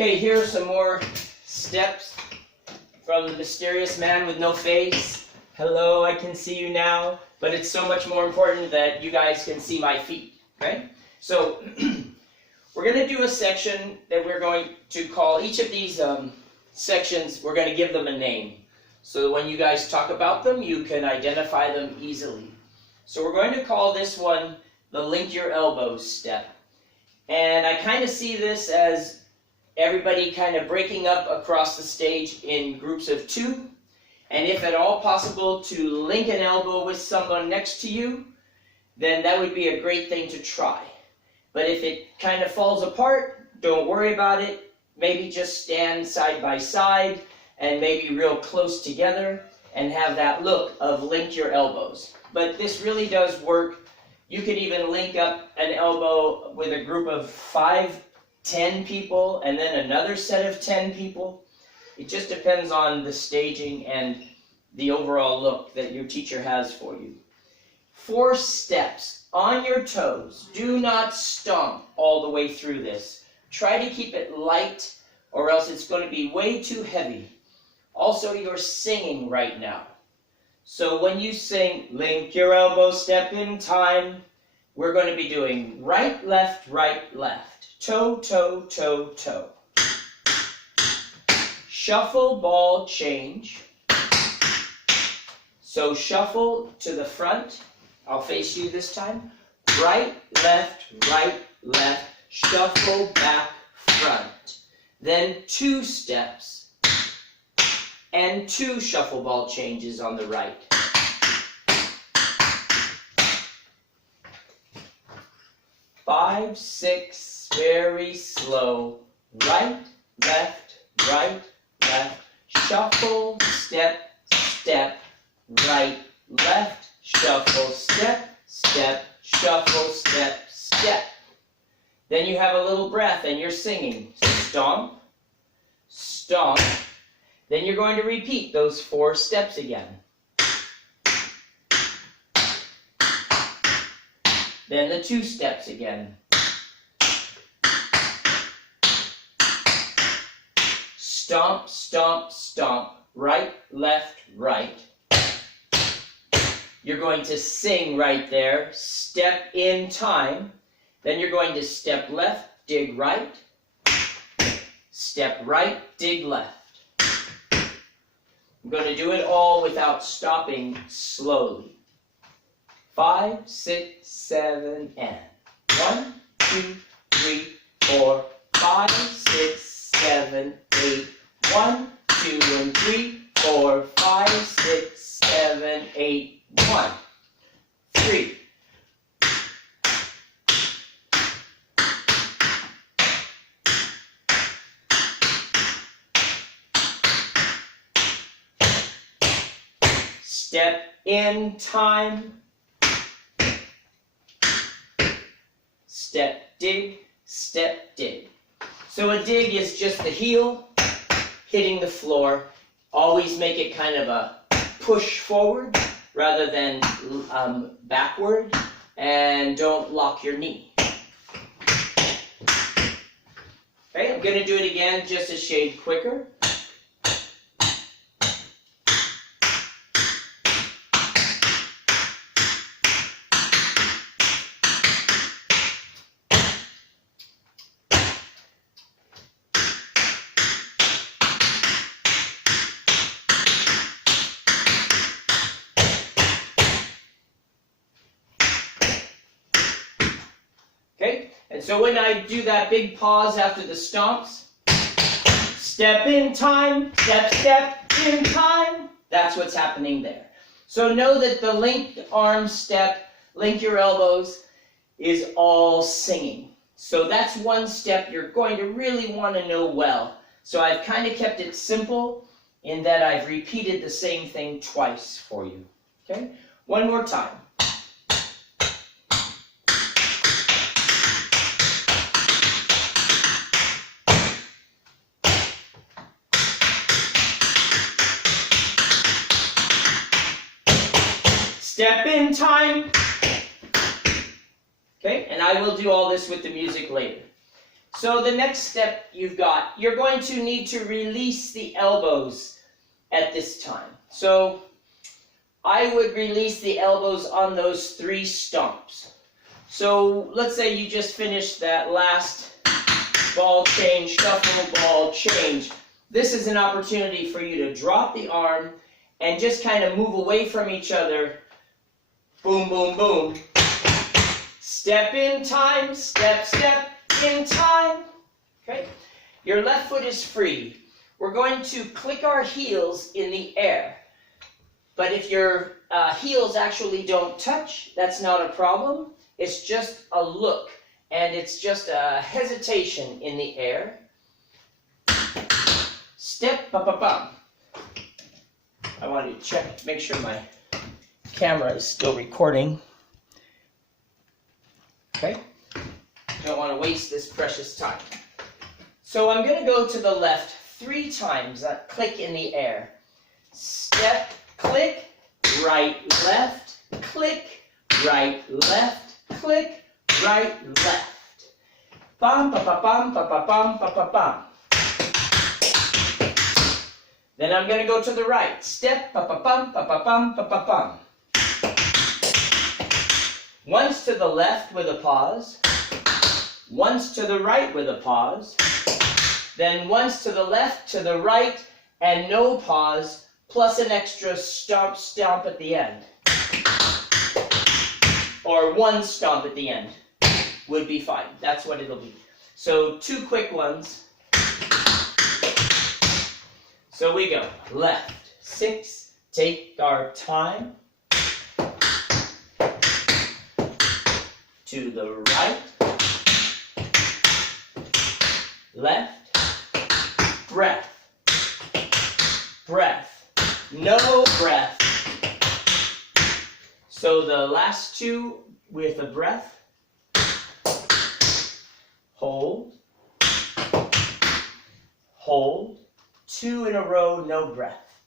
Okay, here are some more steps from the mysterious man with no face. Hello, I can see you now, but it's so much more important that you guys can see my feet, okay? So, we're going to do a section that we're going to call, each of these sections, we're going to give them a name. So that when you guys talk about them, you can identify them easily. So we're going to call this one the link your elbows step. And I kind of see this as everybody kind of breaking up across the stage in groups of 2. And if at all possible to link an elbow with someone next to you, then that would be a great thing to try. But if it kind of falls apart, don't worry about it. Maybe just stand side by side and maybe real close together and have that look of link your elbows. But this really does work. You could even link up an elbow with a group of 5, 10 people and then another set of 10 people. It just depends on the staging and the overall look that your teacher has for you. 4 steps on your toes. Do not stomp all the way through this. Try to keep it light or else it's going to be way too heavy. Also, you're singing right now. So when you sing, link your elbow, step in time, we're going to be doing right, left, toe, toe, toe, toe. Shuffle, ball, change. So shuffle to the front. I'll face you this time. Right, left, shuffle, back, front. Then 2 steps. And 2 shuffle ball changes on the right. Five, 6, very slow. Right, left, shuffle, step, step, right, left, shuffle, step, step, shuffle, step, step. Then you have a little breath and you're singing. Stomp, stomp. Then you're going to repeat those 4 steps again. Then the 2 steps again. Stomp, stomp, stomp. Right, left. You're going to sing right there. Step in time. Then you're going to step left, dig right. Step right, dig left. I'm going to do it all without stopping slowly. 5, 6, 7, and 1, 2, 3, 4, 5, 6, 7, 8. 1, 2, and 3, 4, 5, 6, 7, 8. 1, 3. Step in time. Step dig, step dig. So a dig is just the heel hitting the floor. Always make it kind of a push forward rather than backward, and don't lock your knee. Okay, I'm going to do it again just a shade quicker. Okay, and so when I do that big pause after the stomps, step in time, step, step in time, that's what's happening there. So know that the linked arm step, link your elbows, is all singing. So that's one step you're going to really want to know well. So I've kind of kept it simple in that I've repeated the same thing twice for you. Okay, one more time. Step in time. Okay, and I will do all this with the music later. So the next step you're going to need to release the elbows at this time. So I would release the elbows on those 3 stomps. So let's say you just finished that last ball change, shuffle, ball change. This is an opportunity for you to drop the arm and just kind of move away from each other. Boom, boom, boom. Step in time, step, step in time. Okay? Your left foot is free. We're going to click our heels in the air. But if your heels actually don't touch, that's not a problem. It's just a look, and it's just a hesitation in the air. Step, ba-ba-bum. I wanted to check, make sure my camera is still recording. Okay? Don't want to waste this precious time. So I'm going to go to the left 3 times, click in the air. Step, click, right, left, click, right, left, click, right, left. Bum, ba, ba, bum, ba, ba, bum, ba, ba, bum. Then I'm going to go to the right. Step, ba, ba, bum, ba, ba, bum, ba, ba, bum. Once to the left with a pause. Once to the right with a pause. Then once to the left, to the right, and no pause, plus an extra stomp, stomp at the end. Or 1 stomp at the end would be fine. That's what it'll be. So 2 quick ones. So we go. Left, 6, take our time. To the right. Left. Breath. Breath. No breath. So the last 2 with a breath. Hold. Hold. 2 in a row, no breath.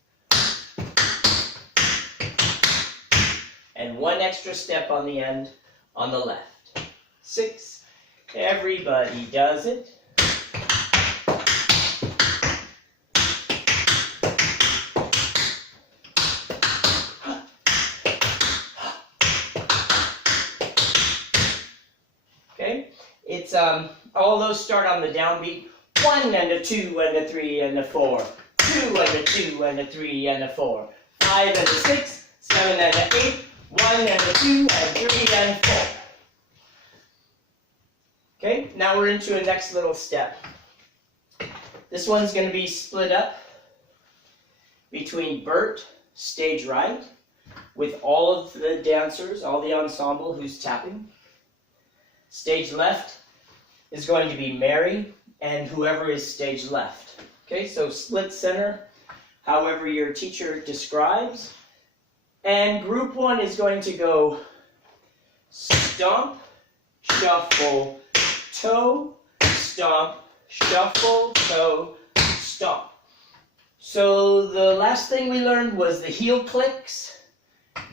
And 1 extra step on the end on the left. 6. Everybody does it. Okay? It's all those start on the downbeat. 1 and a 2 and a 3 and a 4. 2 and a 2 and a 3 and a 4. 5 and a 6, 7 and a 8, 1 and a 2 and 3 and 4. Okay, now we're into a next little step. This one's going to be split up between Bert, stage right, with all of the dancers, all the ensemble who's tapping. Stage left is going to be Mary and whoever is stage left. Okay, so split center, however your teacher describes. And group 1 is going to go stomp, shuffle, toe, stomp, shuffle, toe, stomp. So the last thing we learned was the heel clicks.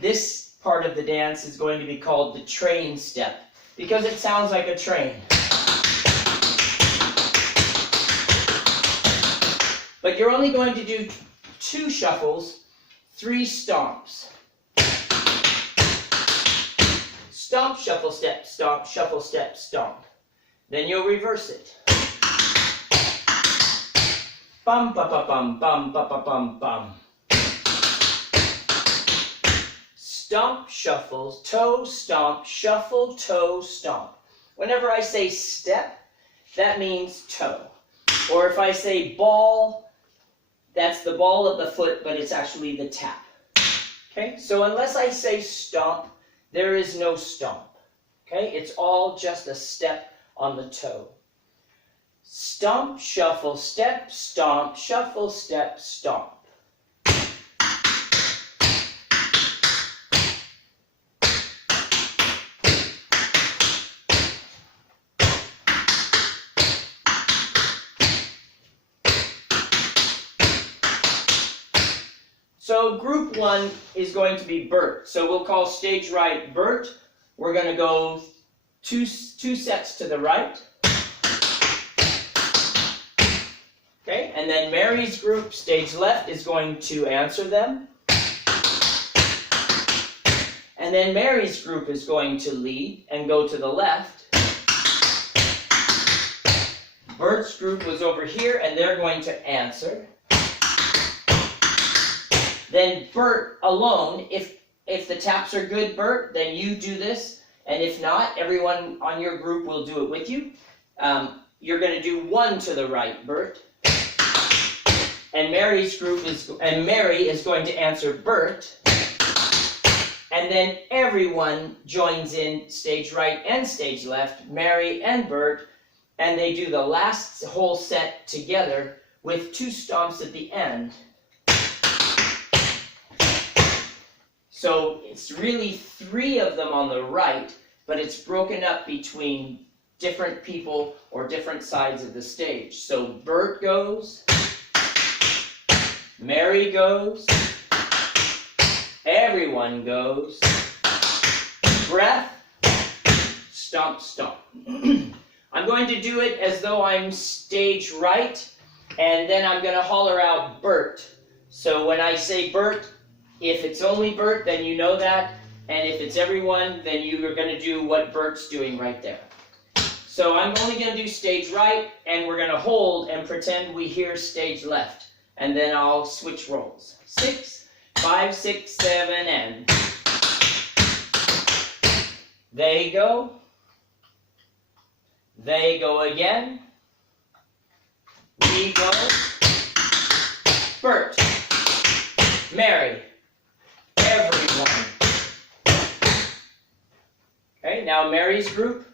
This part of the dance is going to be called the train step because it sounds like a train. But you're only going to do 2 shuffles, 3 stomps. Stomp, shuffle, step, stomp, shuffle, step, stomp. Then you'll reverse it. Bum, ba, ba, bum, bum, ba, ba, bum, bum. Stomp, shuffle, toe, stomp, shuffle, toe, stomp. Whenever I say step, that means toe. Or if I say ball, that's the ball of the foot, but it's actually the tap. Okay, so unless I say stomp, there is no stomp. Okay, it's all just a step on the toe. Stomp, shuffle, step, stomp, shuffle, step, stomp. So group 1 is going to be Bert. So we'll call stage right Bert. We're going to go two sets to the right. Okay, and then Mary's group, stage left, is going to answer them. And then Mary's group is going to lead and go to the left. Bert's group was over here, and they're going to answer. Then Bert alone, if the taps are good, Bert, then you do this. And if not, everyone on your group will do it with you. You're going to do one to the right, Bert. And Mary is going to answer Bert. And then everyone joins in stage right and stage left, Mary and Bert, and they do the last whole set together with 2 stomps at the end. So it's really 3 of them on the right, but it's broken up between different people or different sides of the stage. So Bert goes, Mary goes, everyone goes, breath, stomp, stomp. I'm going to do it as though I'm stage right, and then I'm going to holler out Bert. So when I say Bert, if it's only Bert, then you know that, and if it's everyone, then you are going to do what Bert's doing right there. So I'm only going to do stage right, and we're going to hold and pretend we hear stage left, and then I'll switch roles. 6, 5, 6, 7, and they go. They go again. We go. Bert. Mary. Everyone. Okay, now Mary's group.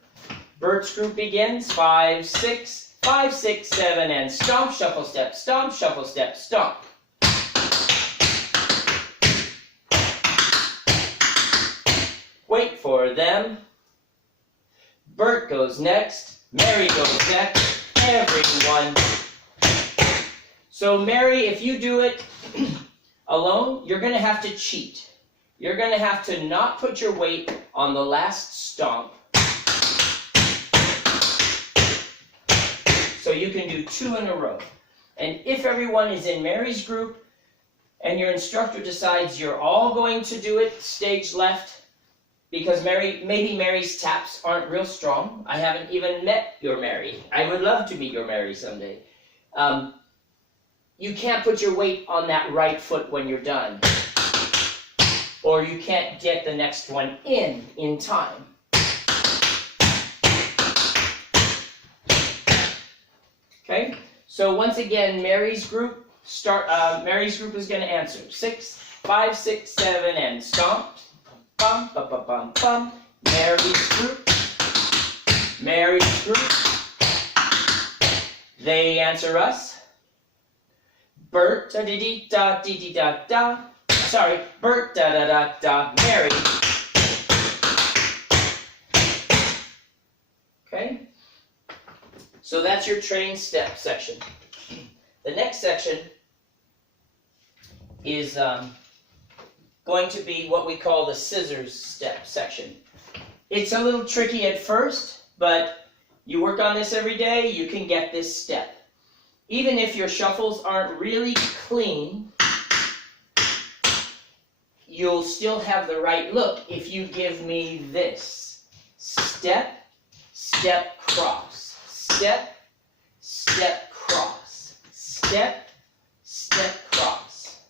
Bert's group begins. 5, 6, 5, 6, 7, and stomp, shuffle, step, stomp, shuffle, step, stomp. Wait for them. Bert goes next. Mary goes next. Everyone. So Mary, if you do it alone, you're going to have to cheat. You're going to have to not put your weight on the last stomp. So you can do 2 in a row. And if everyone is in Mary's group and your instructor decides you're all going to do it stage left, because maybe Mary's taps aren't real strong. I haven't even met your Mary. I would love to meet your Mary someday. You can't put your weight on that right foot when you're done. Or you can't get the next one in time. Okay? So once again, Mary's group is going to answer. 6, 5, 6, 7, and stomp. Bum, bum, bum, bum, bum. Mary's group. Mary's group. They answer us. Bert da dee dee da dee dee da da. Sorry, Bert da da da da. Mary. Okay. So that's your train step section. The next section is going to be what we call the scissors step section. It's a little tricky at first, but you work on this every day, you can get this step. Even if your shuffles aren't really clean, you'll still have the right look if you give me this. Step, step, cross. Step, step, cross. Step, step, cross.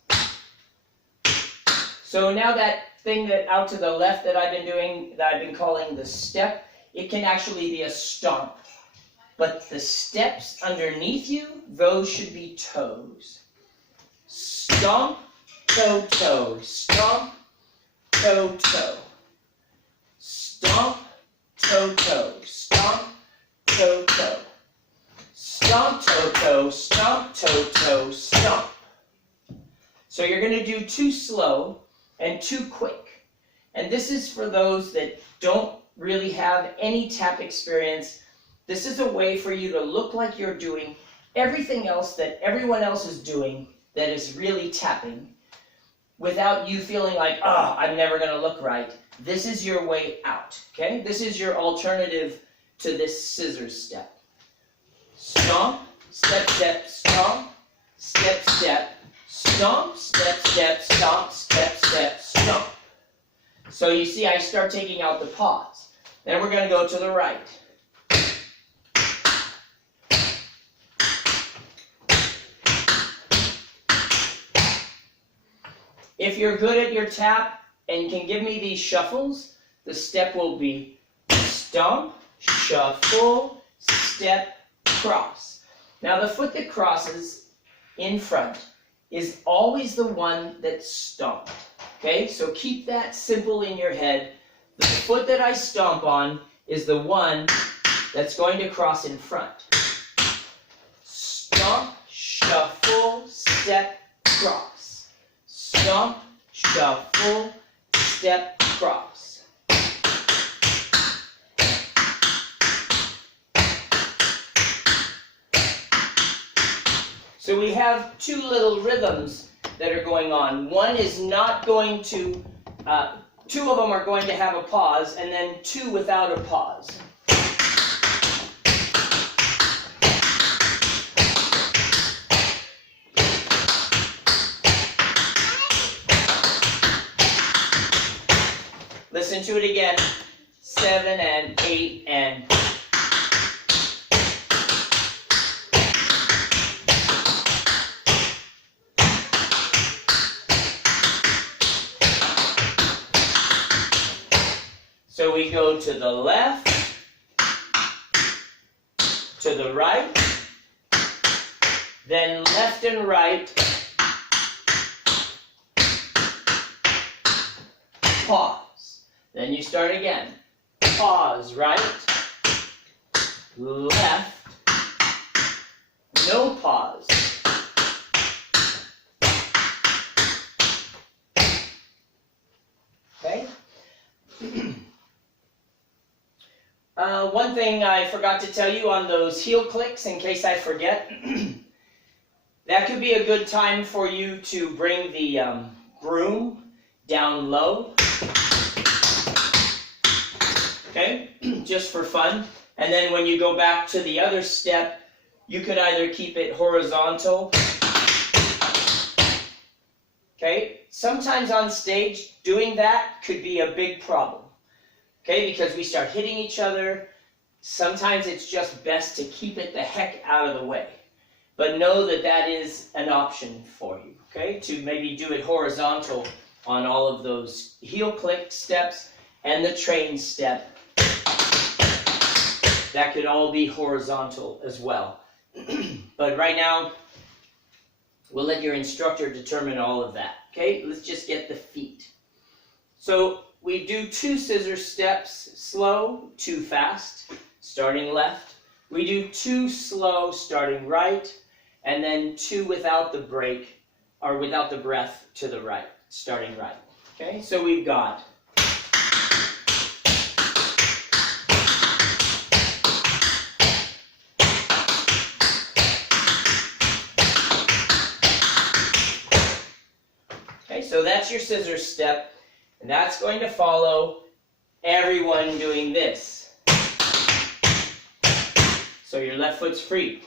So now that thing that out to the left that I've been doing, that I've been calling the step, it can actually be a stomp. But the steps underneath you, those should be toes. Stomp, toe, toe. Stomp, toe, toe. Stomp, toe, toe. Stomp, toe, toe. Stomp, toe, toe. Stomp, toe, toe. Stomp. So you're going to do 2 slow and 2 quick. And this is for those that don't really have any tap experience. This is a way for you to look like you're doing everything else that everyone else is doing that is really tapping without you feeling like, oh, I'm never going to look right. This is your way out, okay? This is your alternative to this scissors step. Stomp, step, step, stomp. So you see I start taking out the pause. Then we're going to go to the right. If you're good at your tap and can give me these shuffles, the step will be stomp, shuffle, step, cross. Now the foot that crosses in front is always the one that's stomped. Okay, so keep that simple in your head. The foot that I stomp on is the one that's going to cross in front. Stomp, shuffle, step, cross. Stomp, shuffle, step, cross. So we have two little rhythms that are going on. One is not going to, two of them are going to have a pause, and then two without a pause. Listen to it again. 7 and 8 and... So we go to the left, to the right, then left and right, pause. Then you start again. Pause, right, left, no pause. Okay? One thing I forgot to tell you on those heel clicks, in case I forget, that could be a good time for you to bring the broom down low. Okay, just for fun. And then when you go back to the other step, you could either keep it horizontal. Okay, sometimes on stage, doing that could be a big problem. Okay, because we start hitting each other. Sometimes it's just best to keep it the heck out of the way. But know that that is an option for you, okay? To maybe do it horizontal on all of those heel click steps and the train step. That could all be horizontal as well. But right now, we'll let your instructor determine all of that, okay? Let's just get the feet. So we do 2 scissor steps, slow, 2 fast, starting left. We do 2 slow, starting right, and then 2 without the break, or without the breath to the right, starting right. Okay, so we've got so that's your scissor step, and that's going to follow everyone doing this. So your left foot's free.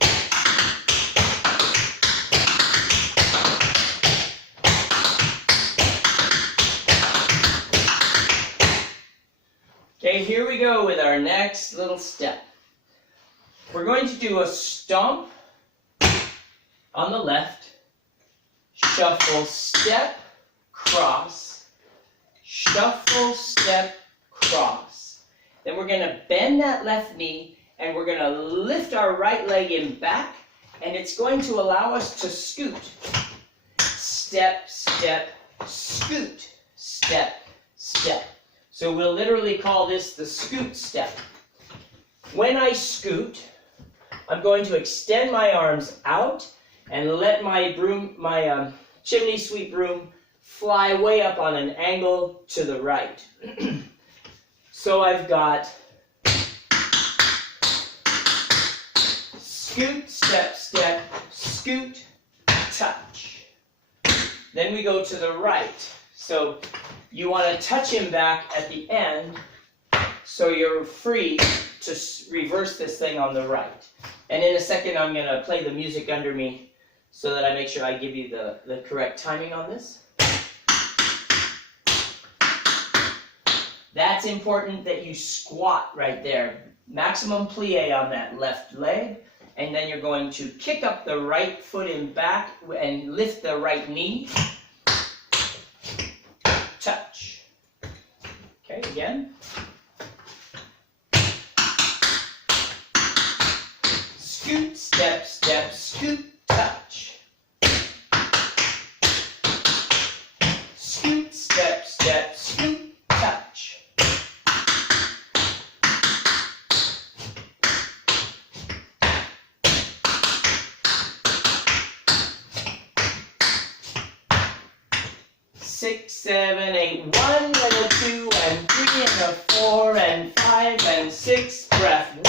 Okay, here we go with our next little step. We're going to do a stomp on the left, shuffle, step, cross, shuffle, step, cross. Then we're going to bend that left knee and we're going to lift our right leg in back, and it's going to allow us to scoot. Step, step, scoot, step, step. So we'll literally call this the scoot step. When I scoot, I'm going to extend my arms out and let my broom, my chimney sweep broom, fly way up on an angle to the right. So I've got scoot, step, step, scoot, touch. Then we go to the right. So you want to touch him back at the end so you're free to reverse this thing on the right. And in a second I'm going to play the music under me so that I make sure I give you the correct timing on this. That's important that you squat right there. Maximum plie on that left leg. And then you're going to kick up the right foot in back and lift the right knee. Touch. Okay, again. Scoot, step, step, scoot, touch. Scoot, step, step, scoot, touch. Six, seven, eight, 1 and a 2 and 3 and a 4 and 5 and 6. Breath. 1.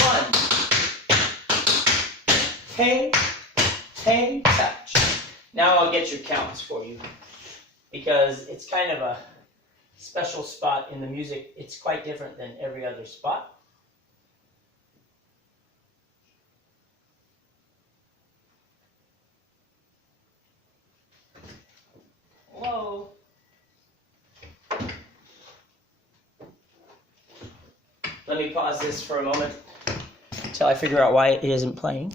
Hey, hey, touch. Now I'll get your counts for you because it's kind of a special spot in the music. It's quite different than every other spot. Whoa. Let me pause this for a moment until I figure out why it isn't playing.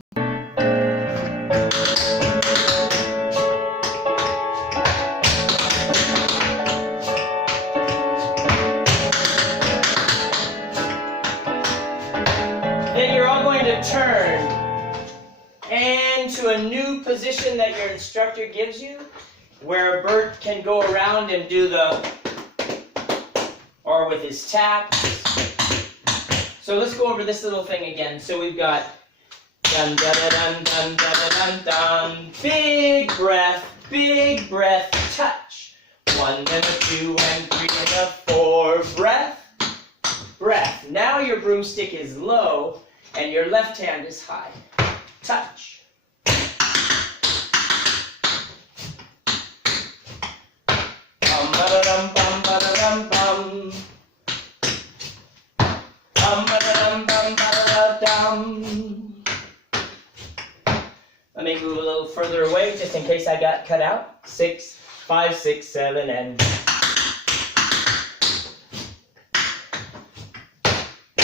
Then you're all going to turn into a new position that your instructor gives you, where Bert can go around and do the, or with his taps. So let's go over this little thing again. So we've got dun dun dun dun dun dun dun. Big breath, touch. 1 and a 2 and 3 and a 4. Breath, breath. Now your broomstick is low and your left hand is high. Touch. Bum ba dum bum ba dum bum. Let me move a little further away just in case I got cut out. 6, 5, 6, 7, and 1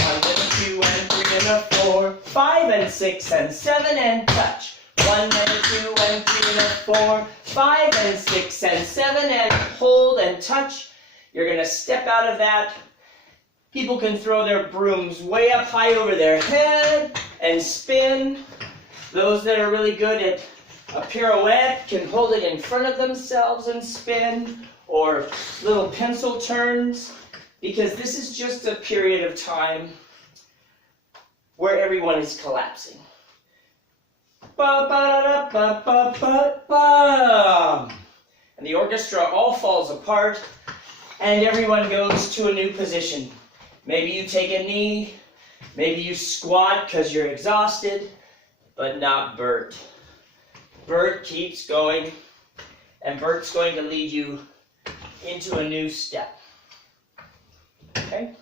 and a 2 and 3 and a 4, 5 and 6 and 7 and touch. 1 and a 2 and 3 and a 4, 5 and 6 and 7 and hold and touch. You're going to step out of that. People can throw their brooms way up high over their head and spin. Those that are really good at a pirouette can hold it in front of themselves and spin, or little pencil turns, because this is just a period of time where everyone is collapsing. Ba ba da ba ba ba ba. And the orchestra all falls apart, and everyone goes to a new position. Maybe you take a knee, maybe you squat because you're exhausted, but not Bert. Bert keeps going, and Bert's going to lead you into a new step. Okay?